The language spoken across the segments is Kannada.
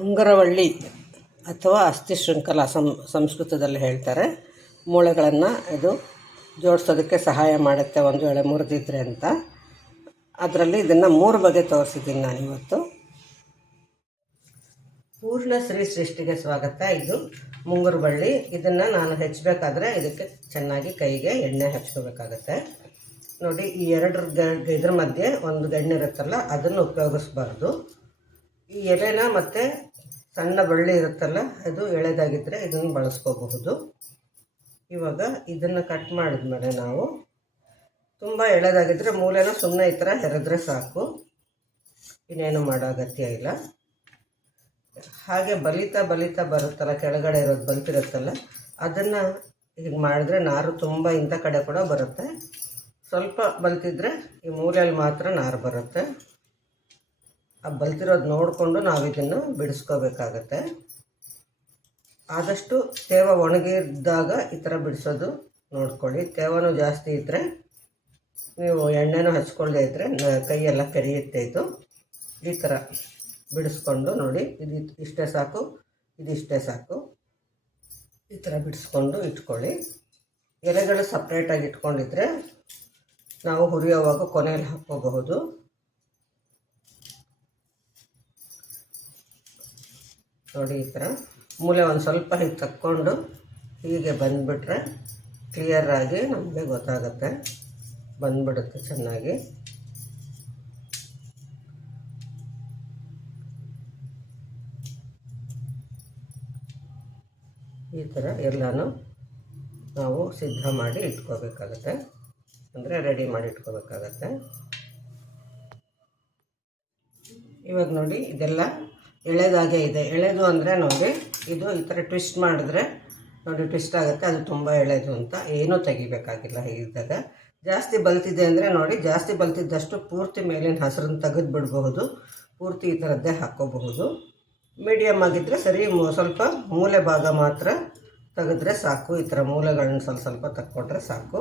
ಮುಂಗರವಳ್ಳಿ ಅಥವಾ ಅಸ್ಥಿಶೃಂಖಲ ಸಂಸ್ಕೃತದಲ್ಲಿ ಹೇಳ್ತಾರೆ. ಮೂಳೆಗಳನ್ನು ಇದು ಜೋಡಿಸೋದಕ್ಕೆ ಸಹಾಯ ಮಾಡುತ್ತೆ ಒಂದು ವೇಳೆ ಮುರಿದಿದ್ರೆ ಅಂತ. ಅದರಲ್ಲಿ ಇದನ್ನು 3 ಬಗೆ ತೋರಿಸಿದ್ದೀನಿ ನಾನಿವತ್ತು. ಪೂರ್ಣ ಶ್ರೀ ಸೃಷ್ಟಿಗೆ ಸ್ವಾಗತ. ಇದು ಮುಂಗುರು ಬಳ್ಳಿ. ಇದನ್ನು ನಾನು ಹೆಚ್ಚಬೇಕಾದ್ರೆ ಇದಕ್ಕೆ ಚೆನ್ನಾಗಿ ಕೈಗೆ ಎಣ್ಣೆ ಹಚ್ಕೋಬೇಕಾಗತ್ತೆ. ನೋಡಿ, ಈ ಇದ್ರ ಮಧ್ಯೆ ಒಂದು ಗಣ್ಣು ಇರುತ್ತಲ್ಲ, ಅದನ್ನು ಉಪಯೋಗಿಸ್ಬಾರ್ದು. ಈ ಎಲೆನ ಮತ್ತು ಸಣ್ಣ ಬಳ್ಳಿ ಇರುತ್ತಲ್ಲ, ಅದು ಎಳೆದಾಗಿದ್ದರೆ ಇದನ್ನು ಬಳಸ್ಕೋಬಹುದು. ಇವಾಗ ಇದನ್ನು ಕಟ್ ಮಾಡಿದ್ಮೇಲೆ ನಾವು ತುಂಬ ಎಳೆದಾಗಿದ್ದರೆ ಮೂಲೆನ ಸುಮ್ಮನೆ ಈ ಥರ ಹೆರೆದ್ರೆ ಸಾಕು, ಇನ್ನೇನು ಮಾಡೋ ಅಗತ್ಯ ಇಲ್ಲ. ಹಾಗೆ ಬಲಿತಾ ಬರುತ್ತಲ್ಲ, ಕೆಳಗಡೆ ಇರೋದು ಬಲ್ತಿರುತ್ತಲ್ಲ, ಅದನ್ನು ಹೀಗೆ ಮಾಡಿದ್ರೆ ನಾರು ತುಂಬ ಇಂಥ ಕಡೆ ಕೂಡ ಬರುತ್ತೆ. ಸ್ವಲ್ಪ ಬಲ್ತಿದ್ರೆ ಈ ಮೂಲೆಯಲ್ಲಿ ಮಾತ್ರ ನಾರು ಬರುತ್ತೆ. ಆ ಬಲ್ತಿರೋದು ನೋಡಿಕೊಂಡು ನಾವು ಇದನ್ನು ಬಿಡಿಸ್ಕೋಬೇಕಾಗತ್ತೆ. ಆದಷ್ಟು ತೇವ ಒಣಗಿದ್ದಾಗ ಈ ಥರ ಬಿಡಿಸೋದು ನೋಡ್ಕೊಳ್ಳಿ. ತೇವನೂ ಜಾಸ್ತಿ ಇದ್ದರೆ ನೀವು ಎಣ್ಣೆನೂ ಹಚ್ಕೊಳ್ಳದೇ ಇದ್ದರೆ ಕೈಯೆಲ್ಲ ಕರಿಯುತ್ತೆ. ಇದು ಈ ಥರ ಬಿಡಿಸ್ಕೊಂಡು ನೋಡಿ, ಇಷ್ಟೇ ಸಾಕು, ಇದಿಷ್ಟೇ ಸಾಕು. ಈ ಥರ ಬಿಡಿಸ್ಕೊಂಡು ಇಟ್ಕೊಳ್ಳಿ. ಎಲೆಗಳು ಸಪ್ರೇಟಾಗಿ ಇಟ್ಕೊಂಡಿದ್ರೆ ನಾವು ಹುರಿಯೋವಾಗ ಕೊನೆಯಲ್ಲಿ ಹಾಕ್ಕೋಬಹುದು. ನೋಡಿ, ಈ ಥರ ಮೂಲೆ ಒಂದು ಸ್ವಲ್ಪ ಹೀಗೆ ತಕ್ಕೊಂಡು ಹೀಗೆ ಬಂದುಬಿಟ್ರೆ ಕ್ಲಿಯರಾಗಿ ನಮಗೆ ಗೊತ್ತಾಗುತ್ತೆ, ಬಂದ್ಬಿಡುತ್ತೆ ಚೆನ್ನಾಗಿ. ಈ ಥರ ಎಲ್ಲನೂ ನಾವು ಸಿದ್ಧ ಮಾಡಿ ಇಟ್ಕೋಬೇಕಾಗತ್ತೆ, ಅಂದರೆ ರೆಡಿ ಮಾಡಿ ಇಟ್ಕೋಬೇಕಾಗತ್ತೆ. ಇವಾಗ ನೋಡಿ, ಇದೆಲ್ಲ ಎಳೆದಾಗೆ ಇದೆ. ಎಳೆದು ಅಂದರೆ ನೋಡಿ, ಇದು ಈ ಥರ ಟ್ವಿಸ್ಟ್ ಮಾಡಿದ್ರೆ ನೋಡಿ ಟ್ವಿಸ್ಟ್ ಆಗುತ್ತೆ. ಅದು ತುಂಬ ಎಳೆದು ಅಂತ ಏನೂ ತೆಗಿಬೇಕಾಗಿಲ್ಲ. ಹೀಗಿದ್ದಾಗ ಜಾಸ್ತಿ ಬಲ್ತಿದೆ ಅಂದರೆ ನೋಡಿ, ಜಾಸ್ತಿ ಬಲ್ತಿದ್ದಷ್ಟು ಪೂರ್ತಿ ಮೇಲಿನ ಹಸಿರನ್ನು ತೆಗೆದು ಬಿಡಬಹುದು, ಪೂರ್ತಿ ಈ ಥರದ್ದೇ ಹಾಕ್ಕೋಬಹುದು. ಮೀಡಿಯಮ್ ಆಗಿದ್ದರೆ ಸರಿ, ಸ್ವಲ್ಪ ಮೂಲೆ ಭಾಗ ಮಾತ್ರ ತೆಗೆದ್ರೆ ಸಾಕು. ಈ ಥರ ಮೂಲೆಗಳನ್ನ ಸ್ವಲ್ಪ ತಕ್ಕೊಂಡ್ರೆ ಸಾಕು.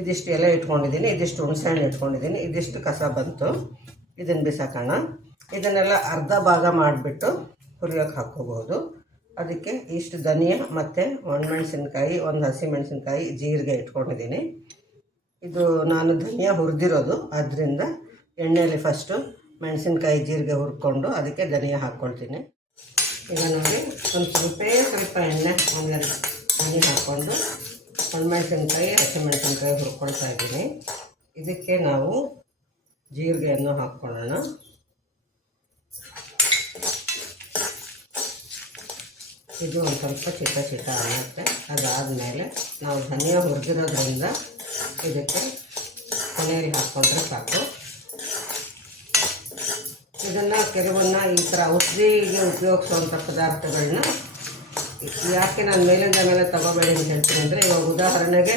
ಇದಿಷ್ಟು ಎಲೆ ಇಟ್ಕೊಂಡಿದ್ದೀನಿ, ಇದಿಷ್ಟು ಹುಣಸೆಹಣ್ಣು ಇಟ್ಕೊಂಡಿದ್ದೀನಿ, ಇದಿಷ್ಟು ಕಸ ಬಂತು, ಇದನ್ನು ಬಿಸಾಕೋಣ. ಇದನ್ನೆಲ್ಲ ಅರ್ಧ ಭಾಗ ಮಾಡಿಬಿಟ್ಟು ಹುರಿಯೋಕೆ ಹಾಕ್ಕೋಬೋದು. ಅದಕ್ಕೆ ಇಷ್ಟು ಧನಿಯಾ ಮತ್ತು ಒಣಮೆಣಸಿನ್ಕಾಯಿ, ಒಂದು ಹಸಿಮೆಣಸಿನ್ಕಾಯಿ, ಜೀರಿಗೆ ಇಟ್ಕೊಂಡಿದ್ದೀನಿ. ಇದು ನಾನು ಧನಿಯಾ ಹುರಿದಿರೋದು, ಆದ್ದರಿಂದ ಎಣ್ಣೆಯಲ್ಲಿ ಫಸ್ಟು ಮೆಣಸಿನ್ಕಾಯಿ ಜೀರಿಗೆ ಹುರ್ಕೊಂಡು ಅದಕ್ಕೆ ಧನಿಯಾ ಹಾಕ್ಕೊಳ್ತೀನಿ. ಈಗ ನೋಡಿ, ಸ್ವಲ್ಪ ಎಣ್ಣೆ ಆಮೇಲೆ ಧನಿಯಾ ಹಾಕ್ಕೊಂಡು ಒಣಮೆಣಸಿನ್ಕಾಯಿ, ಹಸಿಮೆಣಸಿನ್ಕಾಯಿ ಹುರ್ಕೊಳ್ತಾ ಇದ್ದೀನಿ. ಇದಕ್ಕೆ ನಾವು ಜೀರಿಗೆಯನ್ನು ಹಾಕ್ಕೊಳ್ಳೋಣ. ಇದು ಒಂದು ಸ್ವಲ್ಪ ಚಿಟ ಆಗುತ್ತೆ. ಅದಾದಮೇಲೆ ನಾವು ಧನಿಯಾ ಹುರಿದಿರೋದ್ರಿಂದ ಇದಕ್ಕೆ ಕೊನೆಯಲ್ಲಿ ಹಾಕ್ಕೊಂಡ್ರೆ ಸಾಕು. ಇದನ್ನು ಕೆಲವನ್ನ ಈ ಥರ ಔಷಧಿಗೆ ಉಪಯೋಗಿಸುವಂಥ ಪದಾರ್ಥಗಳನ್ನ ಯಾಕೆ ನಾನು ಮೇಲಿಂದ ಮೇಲೆ ತಗೋಬೇಡಿ ಅಂತ ಹೇಳ್ತೀನಿ ಅಂದರೆ, ಇವಾಗ ಉದಾಹರಣೆಗೆ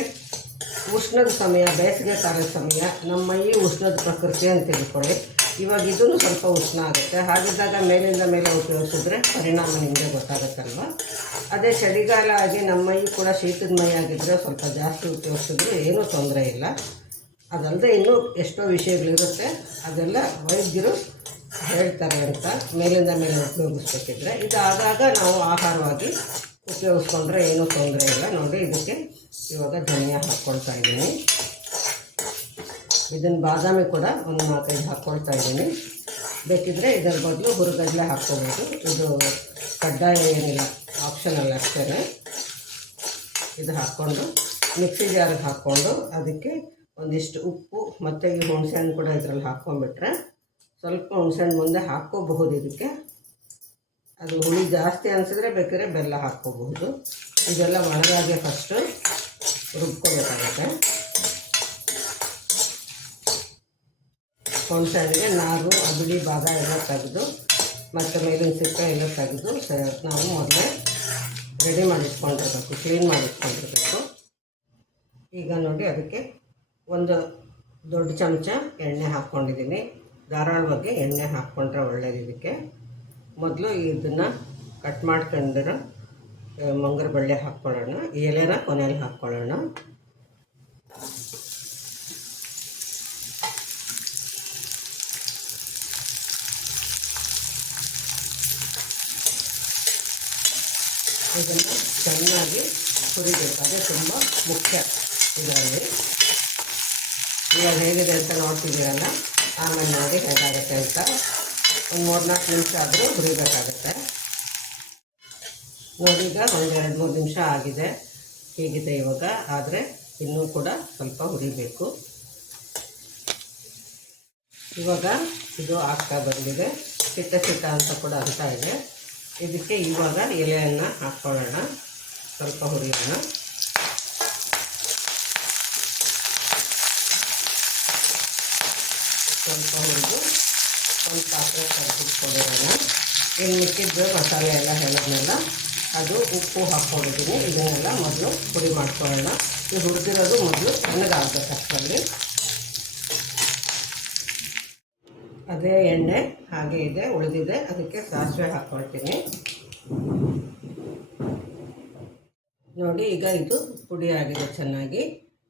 ಉಷ್ಣದ ಸಮಯ, ಬೇಸಿಗೆ ಕಾಲದ ಸಮಯ, ನಮ್ಮ ಮೈ ಉಷ್ಣದ ಪ್ರಕೃತಿ ಅಂತ ತಿಳ್ಕೊಳ್ಳಿ. ಇವಾಗ ಇದೂ ಸ್ವಲ್ಪ ಉಷ್ಣ ಆಗುತ್ತೆ. ಹಾಗಿದ್ದಾಗ ಮೇಲಿಂದ ಮೇಲೆ ಉಪಯೋಗಿಸಿದ್ರೆ ಪರಿಣಾಮ ನಿಮಗೆ ಗೊತ್ತಾಗುತ್ತಲ್ವ. ಅದೇ ಚಳಿಗಾಲ ಆಗಿ ನಮ್ಮ ಮೈ ಕೂಡ ಶೀತದ ಮೈ ಆಗಿದ್ದರೆ ಸ್ವಲ್ಪ ಜಾಸ್ತಿ ಉಪಯೋಗಿಸಿದ್ರೆ ಏನೂ ತೊಂದರೆ ಇಲ್ಲ. ಅದಲ್ಲದೆ ಇನ್ನೂ ಎಷ್ಟೋ ವಿಷಯಗಳಿರುತ್ತೆ, ಅದೆಲ್ಲ ವೈದ್ಯರು ಹೇಳ್ತಾರೆ ಅಂತ ಮೇಲಿಂದ ಮೇಲೆ ಉಪಯೋಗಿಸ್ಬೇಕಿದ್ರೆ. ಇದು ಆಗಾಗ ನಾವು ಆಹಾರವಾಗಿ ಉಪಯೋಗಿಸ್ಕೊಂಡ್ರೆ ಏನೂ ತೊಂದರೆ ಇಲ್ಲ. ನೋಡಿ, ಇದಕ್ಕೆ ಇವಾಗ ಧನಿಯಾ ಹಾಕ್ಕೊಳ್ತಾ ಇದ್ದೀನಿ. ಇದನ್ನು ಬಾದಾಮಿ ಕೂಡ ಒಂದು 4-5 ಹಾಕ್ಕೊಳ್ತಾ ಇದ್ದೀನಿ. ಬೇಕಿದ್ದರೆ ಇದರ ಬದಲು ಹುರುಗಡ್ಲೆ ಹಾಕ್ಕೋಬೋದು. ಇದು ಕಡ್ಡಾಯ ಏನಿಲ್ಲ, ಆಪ್ಷನಲ್ ಅಷ್ಟೇ. ಇದು ಹಾಕ್ಕೊಂಡು ಮಿಕ್ಸಿ ಜಾರಿಗೆ ಹಾಕ್ಕೊಂಡು ಅದಕ್ಕೆ ಒಂದಿಷ್ಟು ಉಪ್ಪು ಮತ್ತು ಈ ಹುಣಸೆಹಣ್ಣು ಕೂಡ ಇದರಲ್ಲಿ ಹಾಕ್ಕೊಂಡ್ಬಿಟ್ರೆ, ಸ್ವಲ್ಪ ಹುಣಸೆಹಣ್ಣು ಮುಂದೆ ಹಾಕ್ಕೋಬಹುದು. ಇದಕ್ಕೆ ಅದು ಹುಳಿ ಜಾಸ್ತಿ ಅನಿಸಿದ್ರೆ ಬೇಕಾದ್ರೆ ಬೆಲ್ಲ ಹಾಕ್ಕೋಬಹುದು. ಇದೆಲ್ಲ ಒಣಗಾಗೆ ಫಸ್ಟು ರುಬ್ಕೋಬೇಕಾಗುತ್ತೆ. ಹುಣಸೆಹಣ್ಣಿಗೆ ನಾರು, ಬಿಳಿ ಭಾಗ ಎಲ್ಲ ತೆಗೆದು ಮತ್ತು ಮೇಲಿನ ಸಿಪ್ಪೆ ಎಲ್ಲ ತೆಗೆದು ನಾವು ಮೊದಲೇ ರೆಡಿ ಮಾಡಿಟ್ಕೊಂಡಿರ್ಬೇಕು, ಕ್ಲೀನ್ ಮಾಡಿಟ್ಕೊಂಡಿರ್ಬೇಕು. ಈಗ ನೋಡಿ, ಅದಕ್ಕೆ ಒಂದು ದೊಡ್ಡ ಚಮಚ ಎಣ್ಣೆ ಹಾಕ್ಕೊಂಡಿದ್ದೀನಿ. ಧಾರಾಳವಾಗಿ ಎಣ್ಣೆ ಹಾಕ್ಕೊಂಡ್ರೆ ಒಳ್ಳೆಯದು. ಇದಕ್ಕೆ ಮೊದಲು ಇದನ್ನು ಕಟ್ ಮಾಡ್ಕೊಂಡಿರೋ ಮುಂಗುರು ಬಳ್ಳಿ ಹಾಕ್ಕೊಳ್ಳೋಣ. ಈ ಎಲೆನ ಕೊನೆಯಲ್ಲಿ ಹಾಕ್ಕೊಳ್ಳೋಣ. ಇದನ್ನು ಚೆನ್ನಾಗಿ ಹುರಿಬೇಕು, ಅದೇ ತುಂಬ ಮುಖ್ಯ ಇದರಲ್ಲಿ. ಇವಾಗ ಹೇಗಿದೆ ಅಂತ ನೋಡ್ತಿದ್ದೀರಲ್ಲ, ಆಮೇಲೆ ನೋಡಿ ಹೇಗಾಗುತ್ತೆ ಅಂತ ಒಂದು 3-4 ನಿಮಿಷ ಆದರೂ ಹುರಿಬೇಕಾಗುತ್ತೆ. ನೋಡಿ ಈಗ ಒಂದು 2-3 ನಿಮಿಷ ಆಗಿದೆ, ಹೀಗಿದೆ ಇವಾಗ. ಆದರೆ ಇನ್ನೂ ಕೂಡ ಸ್ವಲ್ಪ ಹುರಿಬೇಕು. ಇವಾಗ ಇದು ಆಗ್ತಾ ಬಂದಿದೆ, ಚಿಟ್ಟ ಚಿಟ್ಟ ಅಂತ ಕೂಡ ಆಗ್ತಾ ಇದೆ. ಇದಕ್ಕೆ ಇವಾಗ ಎಲೆಯನ್ನು ಹಾಕ್ಕೊಳ್ಳೋಣ, ಸ್ವಲ್ಪ ಹುರಿಯೋಣ. ಸ್ವಲ್ಪ ಹುರಿದು ಒಂದು ಪಾತ್ರೆ ಕರೆದಿಟ್ಕೊಂಡಿರೋಣ. ಇನ್ನು ಮಿಕ್ಕಿದ್ದು ಮಸಾಲೆ ಎಲ್ಲ ಹೇಳಿದ್ನೆಲ್ಲ ಅದು ಉಪ್ಪು ಹಾಕ್ಕೊಂಡಿದ್ದೀನಿ. ಇದನ್ನೆಲ್ಲ ಮೊದಲು ಪುಡಿ ಮಾಡ್ಕೊಳ್ಳೋಣ. ಈ ಹುರಿದಿರೋದು ಮೊದಲು ತಣ್ಣಗಾಗಬೇಕು ಅಷ್ಟರಲ್ಲಿ. ಅದೇ ಎಣ್ಣೆ ಹಾಗೆ ಇದೆ ಉಳಿದಿದೆ, ಅದಕ್ಕೆ ಸಾಸಿವೆ ಹಾಕ್ಕೊಳ್ತೀನಿ. ನೋಡಿ ಈಗ ಇದು ಪುಡಿ ಆಗಿದೆ ಚೆನ್ನಾಗಿ.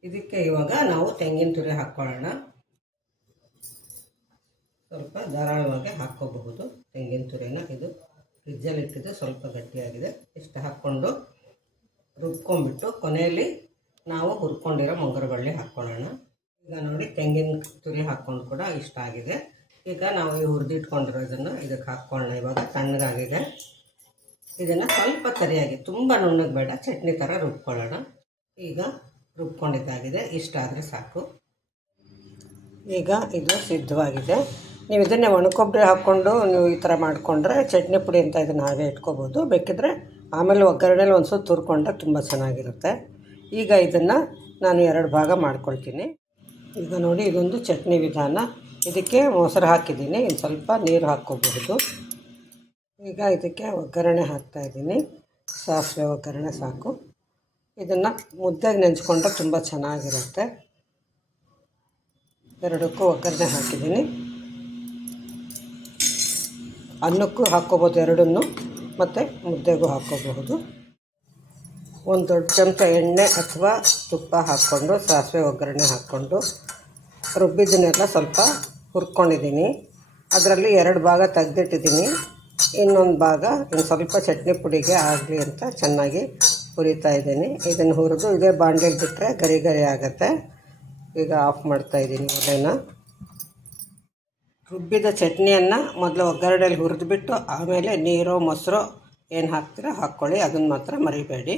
ಇದಕ್ಕೆ ಇವಾಗ ನಾವು ತೆಂಗಿನ ತುರಿ ಹಾಕ್ಕೊಳ್ಳೋಣ. ಸ್ವಲ್ಪ ಧಾರಾಳವಾಗಿ ಹಾಕ್ಕೋಬಹುದು ತೆಂಗಿನ ತುರಿನ. ಇದು ಫ್ರಿಜ್ಜಲ್ಲಿ ಇಟ್ಟಿದ್ದು ಸ್ವಲ್ಪ ಗಟ್ಟಿಯಾಗಿದೆ. ಇಷ್ಟು ಹಾಕ್ಕೊಂಡು ರುಬ್ಕೊಂಡ್ಬಿಟ್ಟು ಕೊನೆಯಲ್ಲಿ ನಾವು ಹುರ್ಕೊಂಡಿರೋ ಮುಂಗರಬಳ್ಳಿ ಹಾಕ್ಕೊಳ್ಳೋಣ. ಈಗ ನೋಡಿ ತೆಂಗಿನ ತುರಿ ಹಾಕ್ಕೊಂಡು ಕೂಡ ಇಷ್ಟ ಆಗಿದೆ. ಈಗ ನಾವು ಈ ಹುರಿದಿಟ್ಕೊಂಡಿರೋ ಇದನ್ನು ಇದಕ್ಕೆ ಹಾಕ್ಕೊಳ್ಳೋಣ. ಇವಾಗ ತಣ್ಣಗಾಗಿದೆ. ಇದನ್ನು ಸ್ವಲ್ಪ ತರಿಯಾಗಿ, ತುಂಬ ನುಣ್ಣಗೆ ಬೇಡ, ಚಟ್ನಿ ಥರ ರುಬ್ಕೊಳ್ಳೋಣ. ಈಗ ರುಬ್ಕೊಂಡಿದ್ದಾಗಿದೆ, ಇಷ್ಟ ಆದರೆ ಸಾಕು. ಈಗ ಇದು ಸಿದ್ಧವಾಗಿದೆ. ನೀವು ಇದನ್ನೇ ಒಣಕೊಬ್ಬರಿ ಹಾಕ್ಕೊಂಡು ನೀವು ಈ ಥರ ಮಾಡಿಕೊಂಡ್ರೆ ಚಟ್ನಿ ಪುಡಿ ಅಂತ ಇದನ್ನು ಹಾಗೆ ಇಟ್ಕೋಬೋದು. ಬೇಕಿದ್ದರೆ ಆಮೇಲೆ ಒಗ್ಗರಣೆಲಿ ಒಂದು ಸುತ್ತು ಹುರ್ಕೊಂಡ್ರೆ ತುಂಬ ಚೆನ್ನಾಗಿರುತ್ತೆ. ಈಗ ಇದನ್ನು ನಾನು 2 ಭಾಗ ಮಾಡ್ಕೊಳ್ತೀನಿ. ಈಗ ನೋಡಿ ಇದೊಂದು ಚಟ್ನಿ ವಿಧಾನ. ಇದಕ್ಕೆ ಮೊಸರು ಹಾಕಿದ್ದೀನಿ, ಇನ್ನು ಸ್ವಲ್ಪ ನೀರು ಹಾಕ್ಕೋಬಹುದು. ಈಗ ಇದಕ್ಕೆ ಒಗ್ಗರಣೆ ಹಾಕ್ತಾಯಿದ್ದೀನಿ. ಸಾಸಿವೆ ಒಗ್ಗರಣೆ ಸಾಕು. ಇದನ್ನು ಮುದ್ದೆಗೆ ನೆಂಚ್ಕೊಂಡ್ರೆ ತುಂಬ ಚೆನ್ನಾಗಿರುತ್ತೆ. ಎರಡಕ್ಕೂ ಒಗ್ಗರಣೆ ಹಾಕಿದ್ದೀನಿ. ಅನ್ನಕ್ಕೂ ಹಾಕ್ಕೋಬೋದು ಎರಡನ್ನೂ, ಮತ್ತು ಮುದ್ದೆಗೂ ಹಾಕ್ಕೋಬಹುದು. ಒಂದು ದೊಡ್ಡ ಚಮಚ ಎಣ್ಣೆ ಅಥವಾ ತುಪ್ಪ ಹಾಕ್ಕೊಂಡು ಸಾಸಿವೆ ಒಗ್ಗರಣೆ ಹಾಕ್ಕೊಂಡು ರುಬ್ಬಿದ್ದನ್ನೆಲ್ಲ ಸ್ವಲ್ಪ ಹುರ್ಕೊಂಡಿದ್ದೀನಿ. ಅದರಲ್ಲಿ 2 ಭಾಗ ತೆಗೆದಿಟ್ಟಿದ್ದೀನಿ. ಇನ್ನೊಂದು ಭಾಗ ಇನ್ನು ಸ್ವಲ್ಪ ಚಟ್ನಿ ಪುಡಿಗೆ ಆಗಲಿ ಅಂತ ಚೆನ್ನಾಗಿ ಹುರಿತಾ ಇದ್ದೀನಿ. ಇದನ್ನು ಹುರಿದು ಇದೇ ಬಾಣಲೆಗೆ ಬಿಟ್ಟರೆ ಗರಿ ಗರಿ ಆಗುತ್ತೆ. ಈಗ ಆಫ್ ಮಾಡ್ತಾಯಿದ್ದೀನಿ ಒಲೆನ. ರುಬ್ಬಿದ ಚಟ್ನಿಯನ್ನು ಮೊದಲು ಒಗ್ಗರಣೆಯಲ್ಲಿ ಹುರಿದುಬಿಟ್ಟು ಆಮೇಲೆ ನೀರು ಮೊಸರು ಏನು ಹಾಕ್ತೀರೋ ಹಾಕ್ಕೊಳ್ಳಿ, ಅದನ್ನು ಮಾತ್ರ ಮರಿಬೇಡಿ.